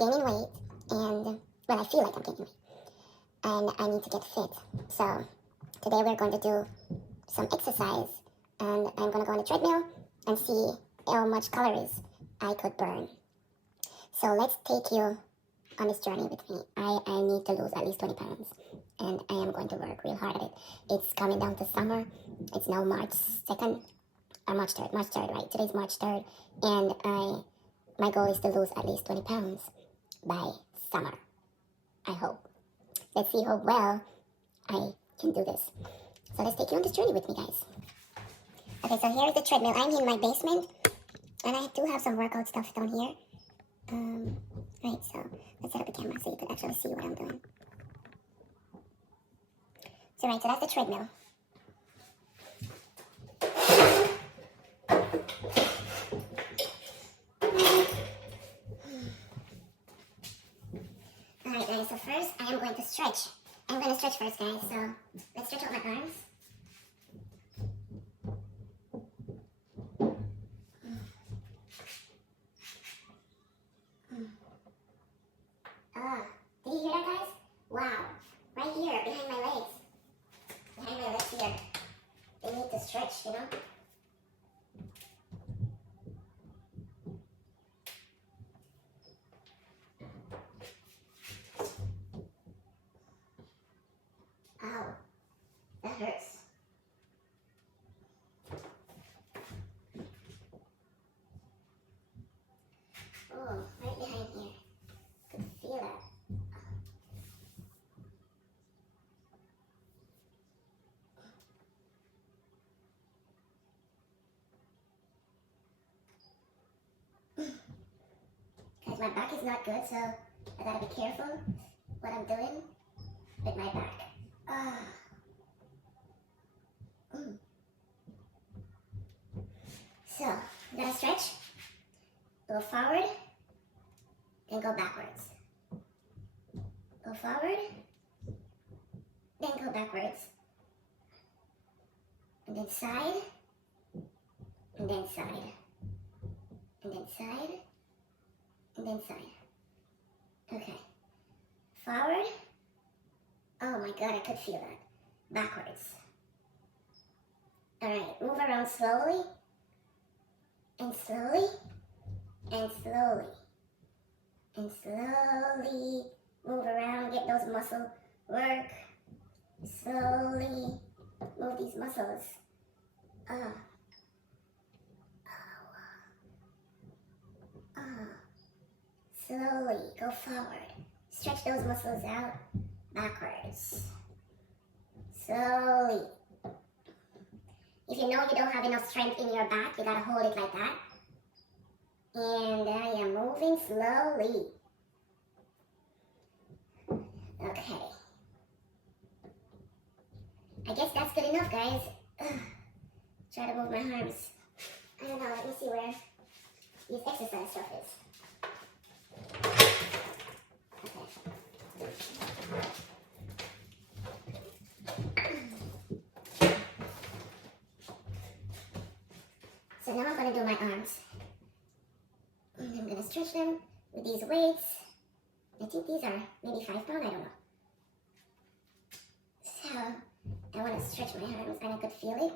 gaining weight, and well, I feel like I'm gaining weight, and I need to get fit. So today we're going to do some exercise, and I'm going to go on the treadmill and see how much calories I could burn. So let's take you on this journey with me. I need to lose at least 20 pounds, and I am going to work real hard at it. It's coming down to summer. It's now March 2nd, or March 3rd, right? Today's March 3rd, and my goal is to lose at least 20 pounds by summer, I hope. Let's see how well I can do this. So let's take you on this journey with me, guys. Okay, so here's the treadmill. I'm in my basement, and I do have some workout stuff down here. Right, so let's set up the camera so you can actually see what I'm doing. So right, so that's the treadmill. Alright guys, so first I am going to stretch. I'm going to stretch first, guys, so let's stretch out my arms. Did you hear that, guys? Wow. Right here, behind my legs. Behind my legs here. They need to stretch, you know? Ow. That hurts. Oh, right behind here. Could feel that. Guys, my back is not good, so I gotta be careful what I'm doing with my back. So, you gotta stretch, go forward, then go backwards. Go forward, then go backwards. And then side, and then side, and then side, and then side. Okay. Forward. Oh my god, I could feel that. Backwards. Alright, move around slowly, and slowly, and slowly, and slowly. Move around, get those muscle work. Slowly move these muscles. Slowly go forward. Stretch those muscles out. Backwards. Slowly. If you know you don't have enough strength in your back, you gotta hold it like that. And I am moving slowly. Okay. I guess that's good enough, guys. Try to move my arms. I don't know, let me see where this exercise stuff is. So now I'm going to do my arms. And I'm going to stretch them with these weights. I think these are maybe 5 pounds, I don't know. So I want to stretch my arms and I could feel it.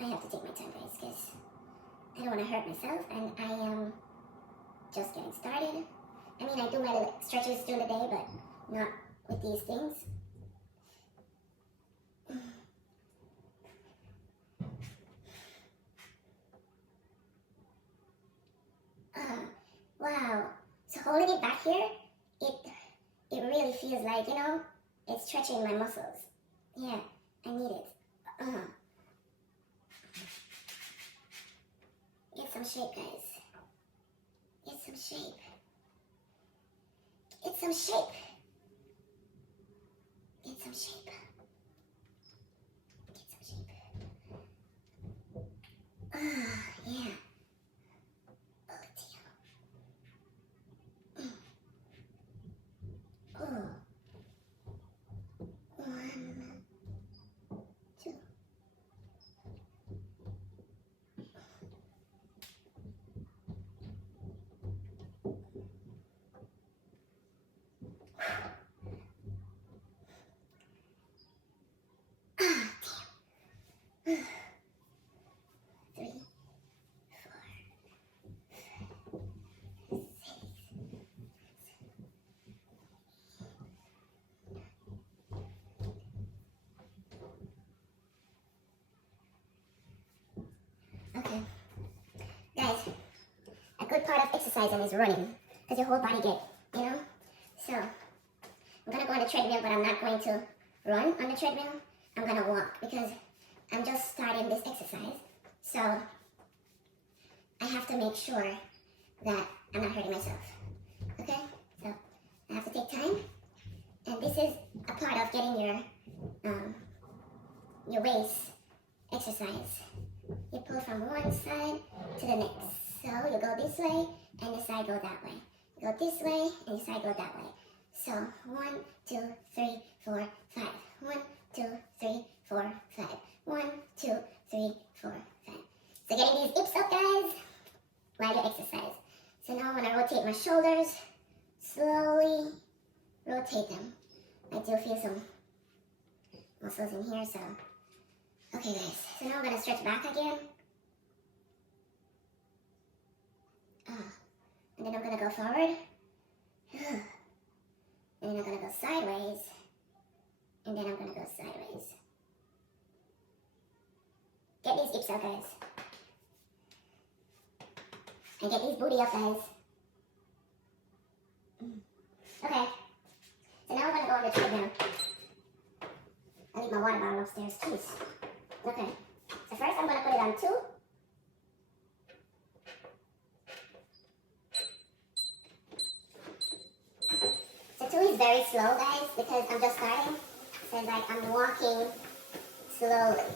I have to take my time, guys, because I don't want to hurt myself, and I am just getting started. I mean, I do my little stretches during the day, but not with these things. Wow. So holding it back here, it really feels like, you know, it's stretching my muscles. Yeah, I need it. Get some shape, guys. Get some shape. Get some shape. Get some shape. Get some shape. Yeah. exercising is running, because your whole body get, you know. So I'm gonna go on the treadmill, but I'm not going to run on the treadmill. I'm gonna walk because I'm just starting this exercise. So I have to make sure that I'm not hurting myself. Okay? So I have to take time. And this is a part of getting your waist exercise. You pull from one side to the next. So you go this way and the side go that way. You go this way and the side go that way. So 1, 2, 3, 4, 5. 1, 2, 3, 4, 5. 1, 2, 3, 4, 5. So getting these hips up, guys, while you exercise. So now I'm gonna rotate my shoulders. Slowly rotate them. I do feel some muscles in here, so. Okay, guys. So now I'm gonna stretch back again. And then I'm gonna go forward. And then I'm gonna go sideways. And then I'm gonna go sideways. Get these hips up, guys. And get these booty up, guys. Okay. So now I'm gonna go on the treadmill. I leave my water bottle upstairs, jeez. Okay. So first I'm gonna put it on 2. So 2 is very slow, guys, because I'm just starting. So it's like I'm walking slowly.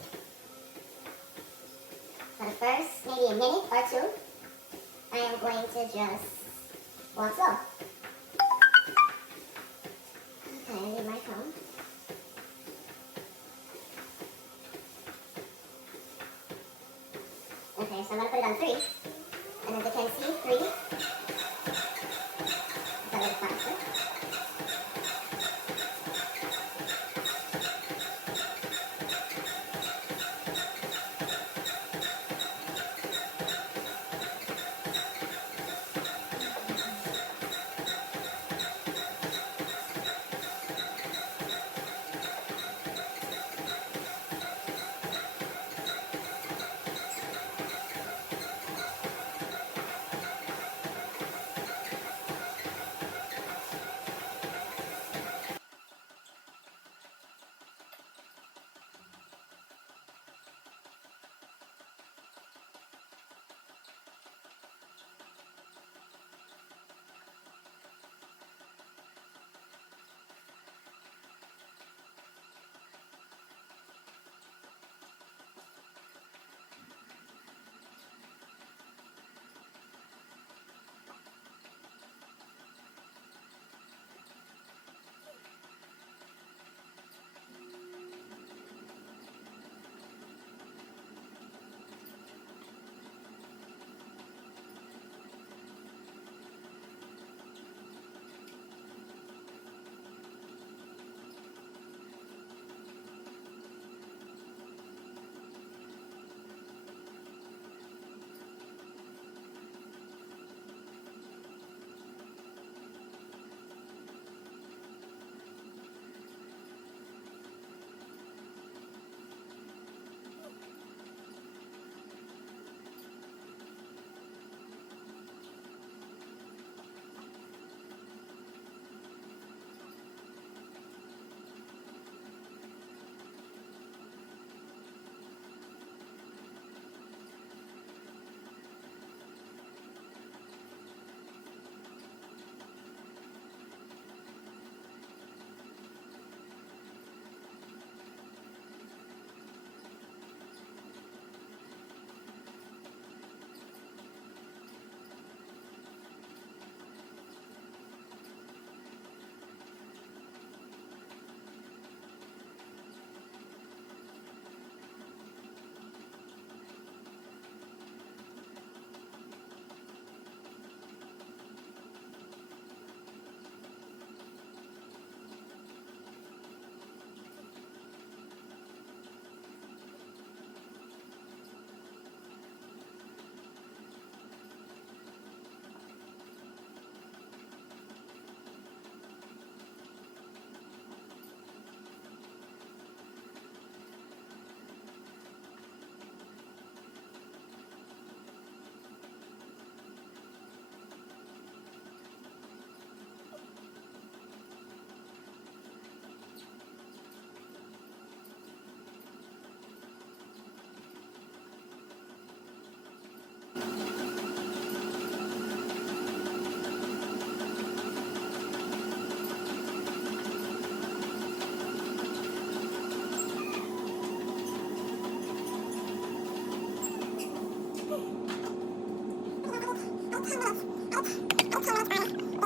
For the first maybe a minute or 2, I am going to just walk slow. Okay, I need my phone. Okay, so I'm gonna put it on 3. And as you can see, 3. It's a little faster.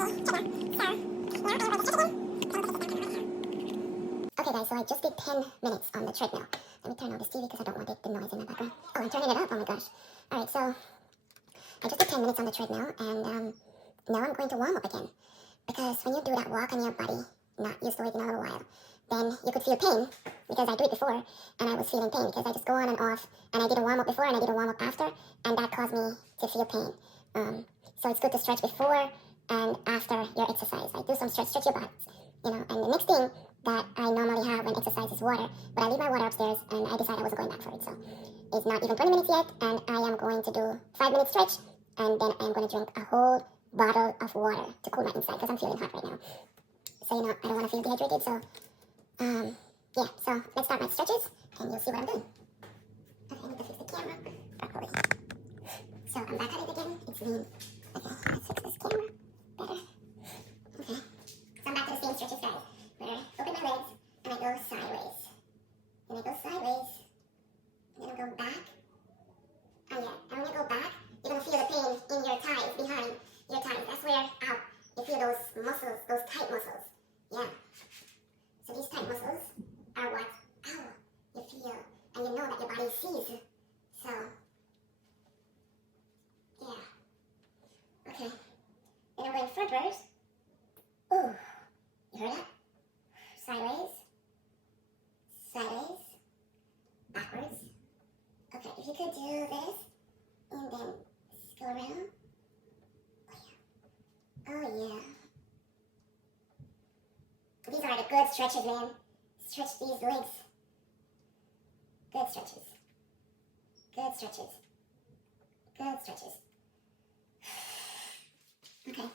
Okay guys, so I just did 10 minutes on the treadmill. Let me turn on this TV because I don't want the noise in the background. Oh, I'm turning it up? Oh my gosh. Alright, so I just did 10 minutes on the treadmill and now I'm going to warm up again. Because when you do that walk and your body not used to it in a little while, then you could feel pain because I did it before and I was feeling pain because I just go on and off and I did a warm up before and I did a warm up after and that caused me to feel pain. So it's good to stretch before and after your exercise. Like do some stretch your butts, you know. And the next thing that I normally have when exercise is water, but I leave my water upstairs and I decided I wasn't going back for it. So it's not even 20 minutes yet and I am going to do 5-minute stretch and then I'm going to drink a whole bottle of water to cool my inside because I'm feeling hot right now. So, you know, I don't want to feel dehydrated. So, yeah, so let's start my stretches and you'll see what I'm doing. Okay, I need to fix the camera properly. So I'm back at it again. It's lean. Okay, let's fix this camera better. Okay, so I'm back to the same stretches, guys. Where I open my legs and I go sideways. Then I go sideways. And then I go back. Oh yeah, and when you go back, you're going to feel the pain in your thighs, behind your thighs. That's where, ow, you feel those muscles, those tight muscles. Yeah. So these tight muscles are what, ow, you feel, and you know that your body sees. So, yeah. Okay. Then I'm going frontwards. Ooh, you heard that? Sideways. Sideways. Backwards. Okay, if you could do this, and then go around. Oh yeah. These are the good stretches, man. Stretch these legs. Good stretches. Good stretches. Good stretches. Okay.